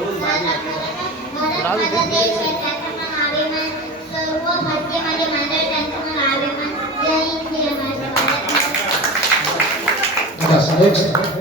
भारत माझा देश आहे, त्याचा मला अभिमान. सर्व भारतीय माझे मंडळ, त्यांचा मला अभिमान. जय हिंद, जय महाराष्ट्र. Yes, next.